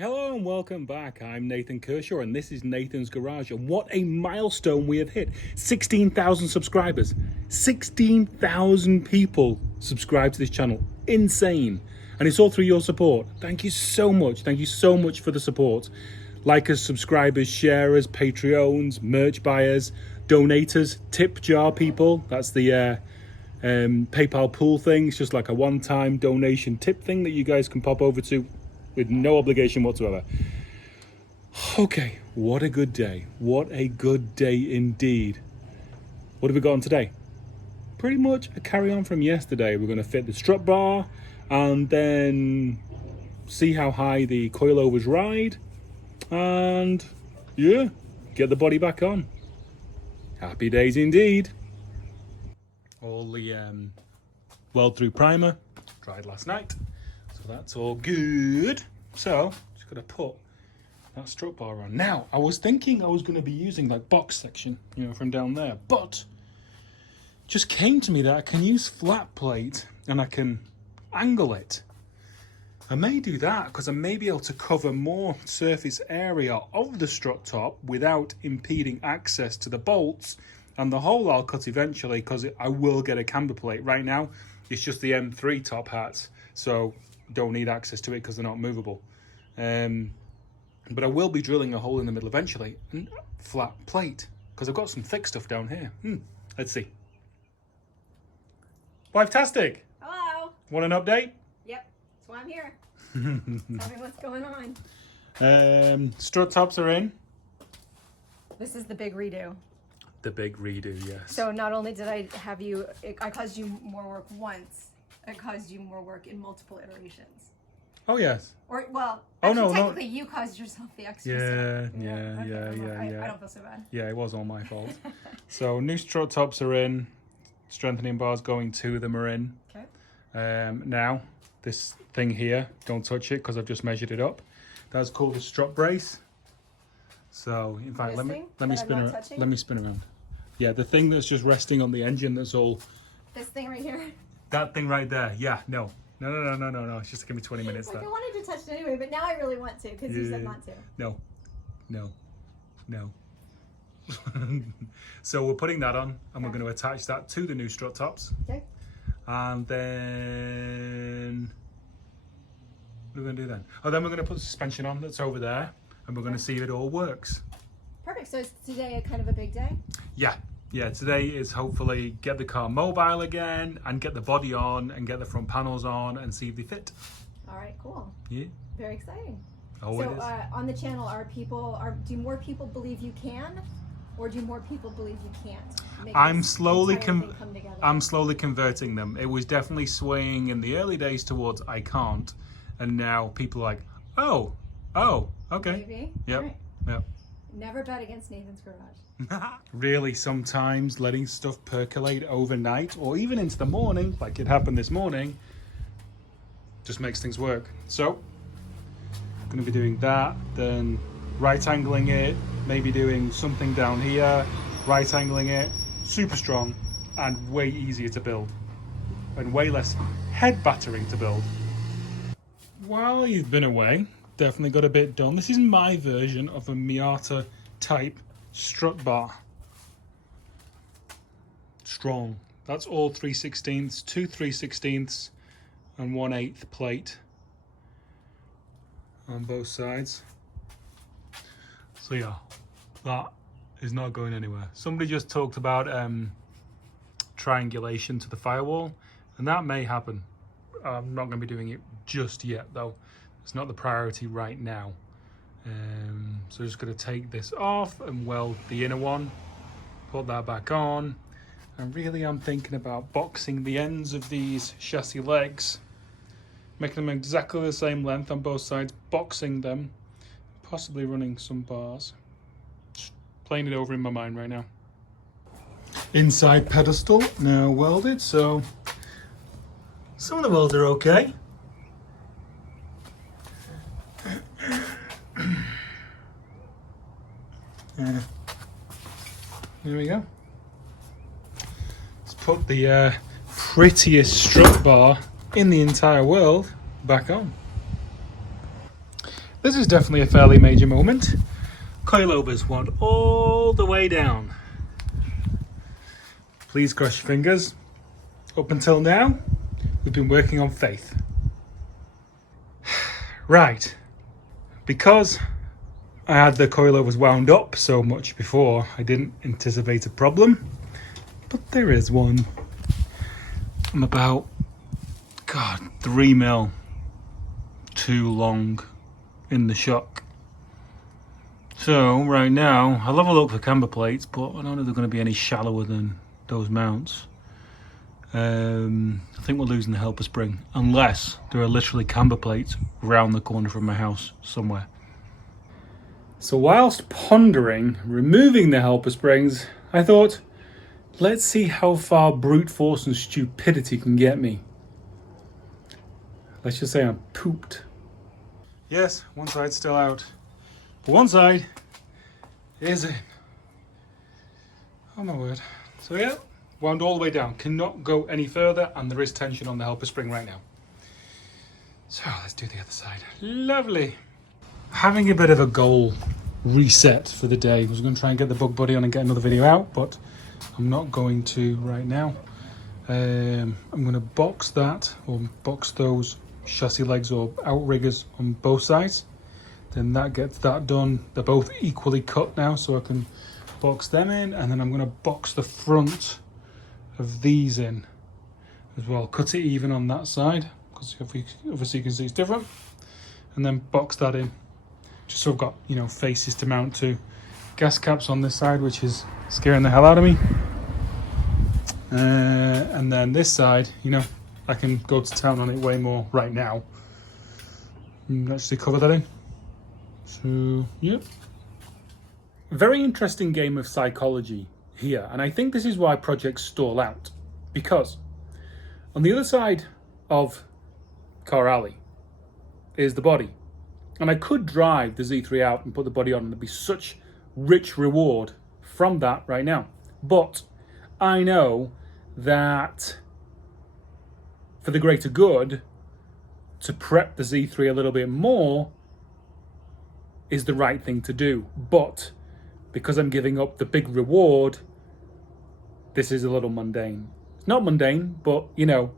Hello and welcome back. I'm Nathan Kershaw and this is Nathan's Garage. And what a milestone we have hit. 16,000 subscribers. 16,000 people subscribe to this channel. Insane. And it's all through your support. Thank you so much. Thank you so much for the support. Likers, subscribers, sharers, Patreons, merch buyers, donators, tip jar people. That's the PayPal pool thing. It's just like a one-time donation tip thing that you guys can pop over to with no obligation whatsoever. Okay, what a good day. What a good day indeed. What have we got on today? Pretty much a carry on from yesterday. We're going to fit the strut bar and then see how high the coilovers ride and yeah, get the body back on. Happy days indeed. All the weld through primer dried last night. That's all good. So, just gotta put that strut bar on. Now, I was thinking I was gonna be using like box section, from down there, but just came to me that I can use flat plate and I can angle it. I may do that because I may be able to cover more surface area of the strut top without impeding access to the bolts, and the hole I'll cut eventually because I will get a camber plate. Right now, it's just the M3 top hats, so don't need access to it because they're not movable. But I will be drilling a hole in the middle eventually and flat plate because I've got some thick stuff down here. Let's see. Wife-tastic. Hello. Want an update? Yep, that's why I'm here. Tell me what's going on. Strut tops are in. This is the big redo. The big redo, yes. So not only did I caused you more work once, it caused you more work in multiple iterations. Oh yes. Or well, oh actually, no, technically you caused yourself the extra. Yeah. I don't feel so bad. Yeah, it was all my fault. So new strut tops are in. Strengthening bars going to them are in. Okay. Now this thing here, don't touch it because I've just measured it up. That's called a strut brace. So in fact, let me spin around. Yeah, the thing that's just resting on the engine. That's all. This thing right here. That thing right there. Yeah. No. It's just give me 20 minutes. Like I wanted to touch it anyway, but now I really want to because you said not to. No. So we're putting that on and we're going to attach that to the new strut tops. Okay. And then what are we going to do then? Oh, then we're going to put the suspension on that's over there and we're going to see if it all works. Perfect. So is today a kind of a big day? Yeah, today is hopefully get the car mobile again and get the body on and get the front panels on and see if they fit. All right, cool. Yeah. Very exciting. Oh, so on the channel, do more people believe you can, or do more people believe you can't? I'm slowly converting them. It was definitely swaying in the early days towards I can't, and now people are like, oh, okay. Maybe. Yep. Right. Yep. Never bet against Nathan's Garage. Really, sometimes letting stuff percolate overnight or even into the morning, like it happened this morning, just makes things work. So, I'm going to be doing that, then right angling it, maybe doing something down here, right angling it, super strong and way easier to build and way less head battering to build. While you've been away, definitely got a bit done. This is my version of a Miata type strut bar. Strong. That's all 3/16ths, 2 3/16ths and 1/8 plate on both sides. So yeah, that is not going anywhere. Somebody just talked about triangulation to the firewall, and that may happen. I'm not going to be doing it just yet though. It's not the priority right now. So just going to take this off and weld the inner one, put that back on, and really I'm thinking about boxing the ends of these chassis legs, making them exactly the same length on both sides, boxing them, possibly running some bars. Just playing it over in my mind right now. Inside pedestal now welded, so some of the welds are okay. There we go. Let's put the prettiest strut bar in the entire world back on. This is definitely a fairly major moment. Coilovers want all the way down. Please cross your fingers. Up until now, we've been working on faith. Right, because I had the coilovers wound up so much before, I didn't anticipate a problem, but there is one. I'm about, 3 mil too long in the shock. So right now, I'll have a look for camber plates, but I don't know if they're going to be any shallower than those mounts. I think we're losing the helper spring, unless there are literally camber plates round the corner from my house somewhere. So whilst pondering removing the helper springs, I thought, let's see how far brute force and stupidity can get me. Let's just say I'm pooped. Yes, one side's still out, but one side is in. Oh my word. So yeah, wound all the way down, cannot go any further, and there is tension on the helper spring right now. So let's do the other side. Lovely. Having a bit of a goal reset for the day. I was going to try and get the bug buddy on and get another video out, but I'm not going to right now. I'm going to box that, or box those chassis legs or outriggers on both sides. Then that gets that done. They're both equally cut now, so I can box them in, and then I'm going to box the front of these in as well. Cut it even on that side, because obviously you can see it's different, and then box that in, just so I've got, you know, faces to mount to. Gas caps on this side, which is scaring the hell out of me, and then this side, you know, I can go to town on it way more right now and actually cover that in. So yep, very interesting game of psychology here, and I think this is why projects stall out, because on the other side of Car Alley is the body, and I could drive the Z3 out and put the body on, and there'd be such rich reward from that right now. But I know that for the greater good, to prep the Z3 a little bit more is the right thing to do. But because I'm giving up the big reward, this is a little mundane. It's not mundane, but, you know,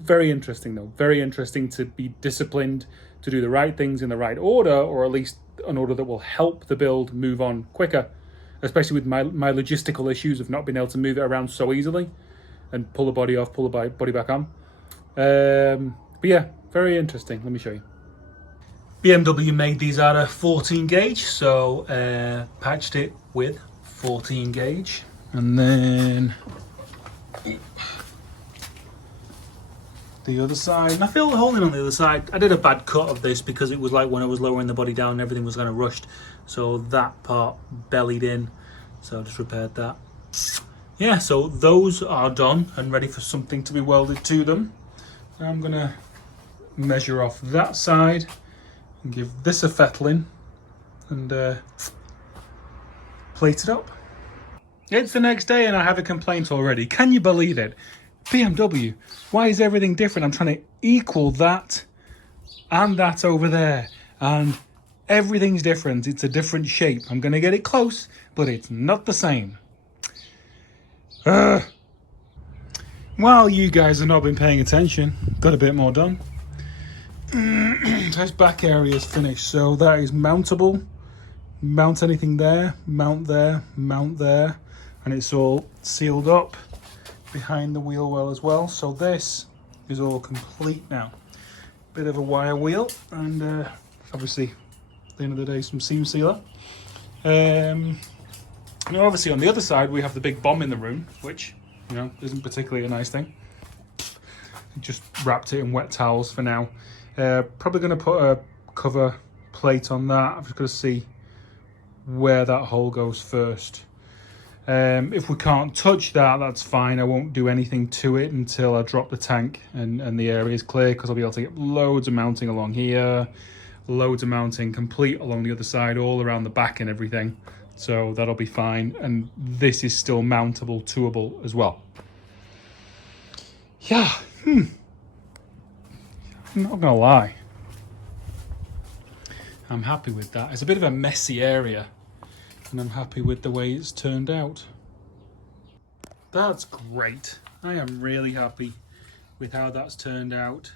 very interesting though. Very interesting to be disciplined, to do the right things in the right order, or at least an order that will help the build move on quicker, especially with my logistical issues of not being able to move it around so easily and pull the body off, pull the body back on. But yeah, very interesting. Let me show you. BMW made these out of 14 gauge, so patched it with 14 gauge, and then the other side. And I feel the holding on the other side. I did a bad cut of this because it was like when I was lowering the body down, everything was kind of rushed, so that part bellied in, so I just repaired that. Yeah, so those are done and ready for something to be welded to them. I'm gonna measure off that side and give this a fettling and plate it up. It's the next day and I have a complaint already. Can you believe it? BMW, why is everything different? I'm trying to equal that and that over there, and everything's different. It's a different shape. I'm gonna get it close, but it's not the same. While you guys have not been paying attention, got a bit more done. This back area is finished, so that is mountable. Mount anything there, mount there, mount there, and it's all sealed up behind the wheel well as well. So this is all complete now. Bit of a wire wheel, and obviously at the end of the day some seam sealer. Now obviously on the other side we have the big bomb in the room, which, you know, isn't particularly a nice thing. Just wrapped it in wet towels for now. Probably going to put a cover plate on that. I'm just going to see where that hole goes first. If we can't touch that, that's fine. I won't do anything to it until I drop the tank and the area is clear, because I'll be able to get loads of mounting along here, loads of mounting complete along the other side, all around the back and everything. So that'll be fine. And this is still mountable, toable as well. Yeah, I'm not gonna lie. I'm happy with that. It's a bit of a messy area, and I'm happy with the way it's turned out. That's great. I am really happy with how that's turned out.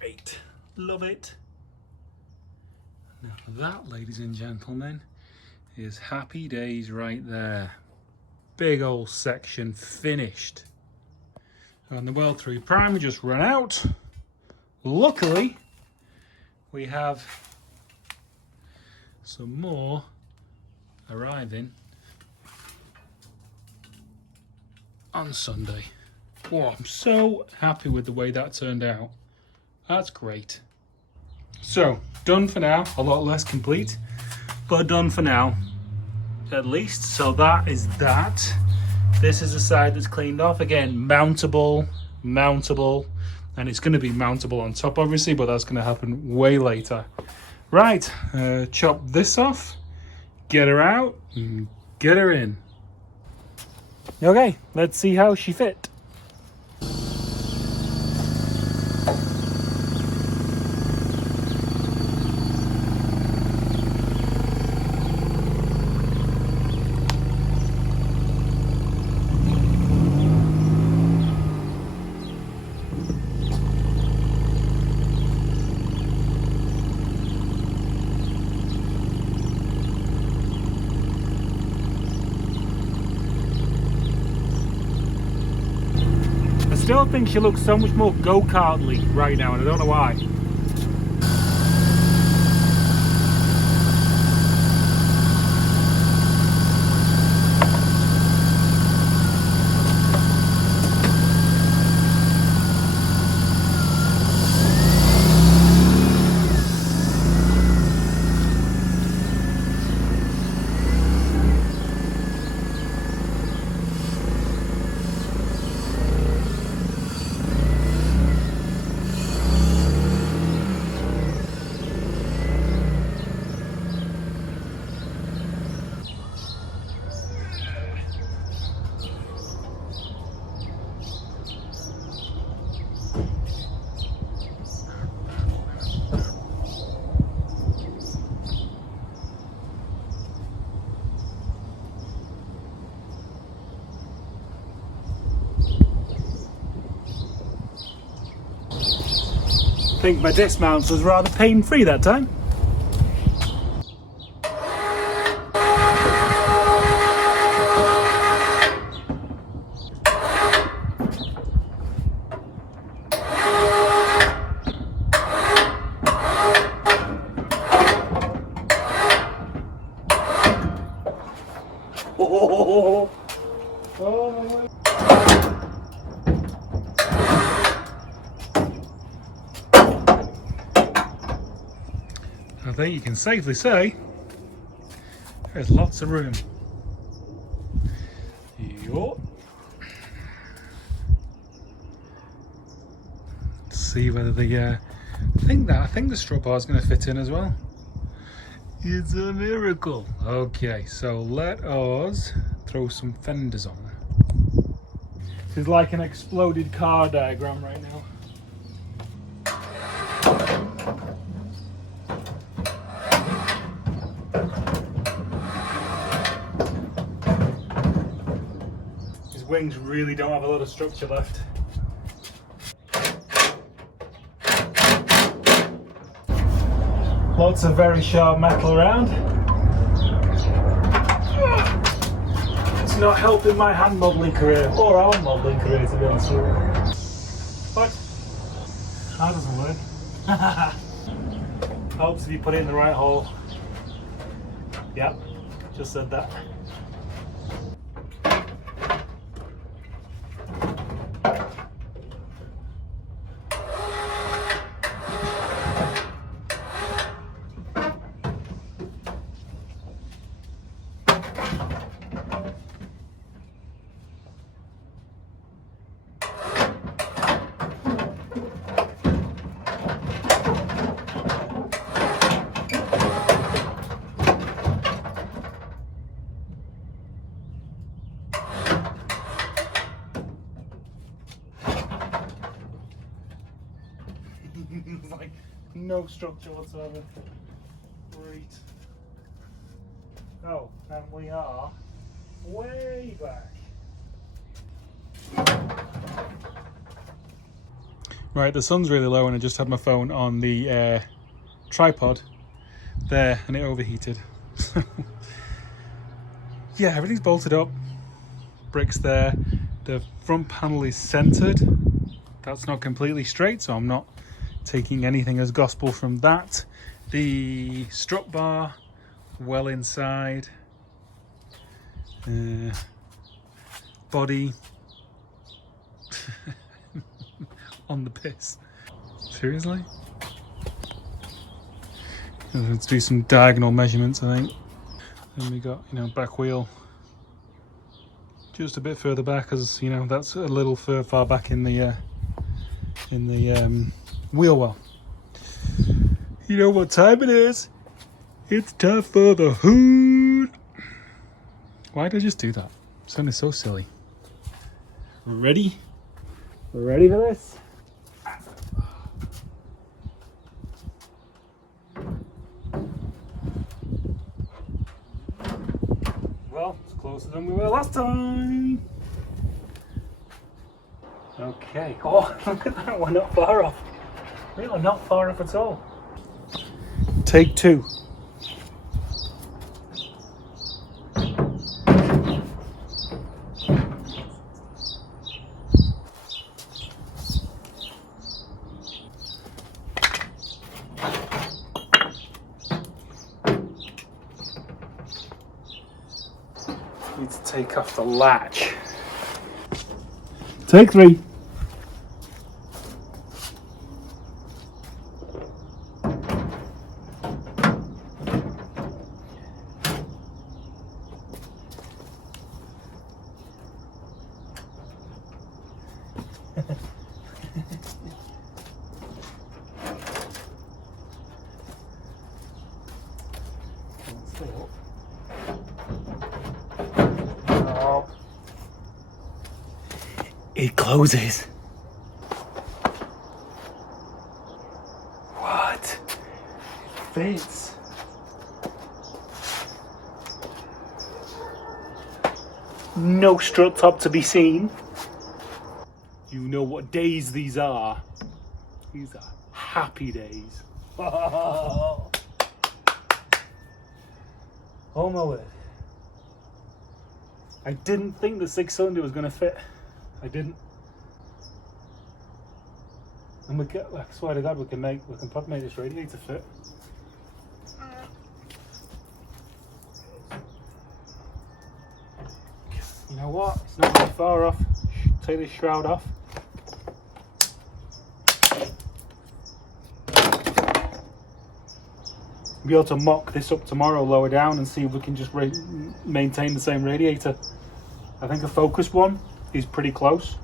Great. Love it. Now that, ladies and gentlemen, is happy days right there. Big old section finished. And the Weld 3 primer just ran out. Luckily, we have some more arriving on Sunday. Oh, I'm so happy with the way that turned out. That's great. So, done for now. A lot less complete, but done for now, at least. So that is that. This is the side that's cleaned off. Again, mountable, and it's going to be mountable on top, obviously, but that's going to happen way later. Right, chop this off, get her out, and get her in. Okay, let's see how she fit. I still think she looks so much more go-kartly right now, and I don't know why. I think my dismount was rather pain-free that time. I think you can safely say there's lots of room. Yup. Let's see whether the I think the strut bar is going to fit in as well. It's a miracle. Okay, so let us throw some fenders on. This is like an exploded car diagram right now. His wings really don't have a lot of structure left. Lots of very sharp metal around. It's not helping my hand modelling career, or our modelling career, to be honest with you. But that doesn't work. Helps if you put it in the right hole. Yep, just said that. no structure whatsoever. Great. Oh, and we are way back. Right, the sun's really low and I just had my phone on the tripod there and it overheated. Yeah, everything's bolted up. Bricks there. The front panel is centered. That's not completely straight, so I'm not taking anything as gospel from that. The strut bar well inside. Body on the piss. Seriously? Let's do some diagonal measurements, I think. Then we got, back wheel just a bit further back, as that's a little far back in the wheel well. You know what time it is? It's time for the hood. Why did I just do that? It sounded so silly. Ready? Ready for this? Well, it's closer than we were last time. Okay. Oh, look at that. We're not far off. We are not far off at all. Take two. Need to take off the latch. Take three. It closes. What? It fits. No strut top to be seen. You know what days these are. These are happy days. Oh my word. I didn't think the 6-cylinder was going to fit. I didn't. And I swear to God, we can probably make this radiator fit. You know what? It's not very far off. Take this shroud off. Be able to mock this up tomorrow, lower down, and see if we can just maintain the same radiator. I think a focus one is pretty close.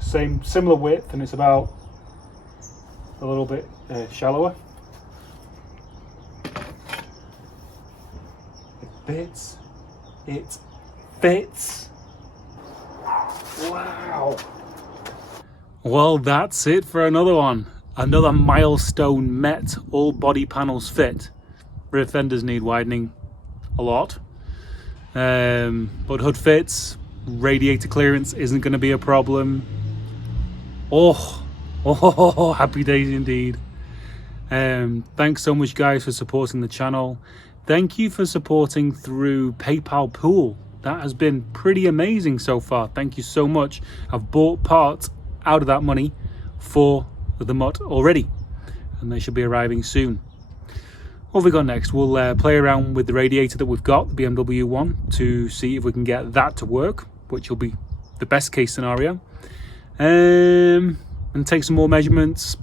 Similar width, and it's about a little bit shallower. It fits. It fits. Wow. Well, that's it for another one. Another milestone met. All body panels fit. Rear fenders need widening a lot. But hood fits. Radiator clearance isn't going to be a problem. Oh, happy days indeed. Thanks so much, guys, for supporting the channel. Thank you for supporting through PayPal Pool. That has been pretty amazing so far. Thank you so much. I've bought parts out of that money for the Mutt already, and they should be arriving soon. What have we got next? We'll play around with the radiator that we've got, the BMW one, to see if we can get that to work, which will be the best case scenario. And take some more measurements,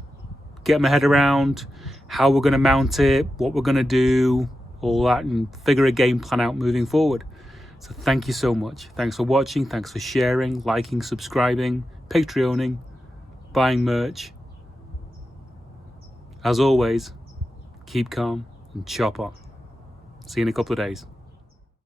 get my head around how we're going to mount it, what we're going to do, all that, and figure a game plan out moving forward. So thank you so much. Thanks for watching. Thanks for sharing, liking, subscribing, Patreoning, buying merch. As always, keep calm and chop on. See you in a couple of days.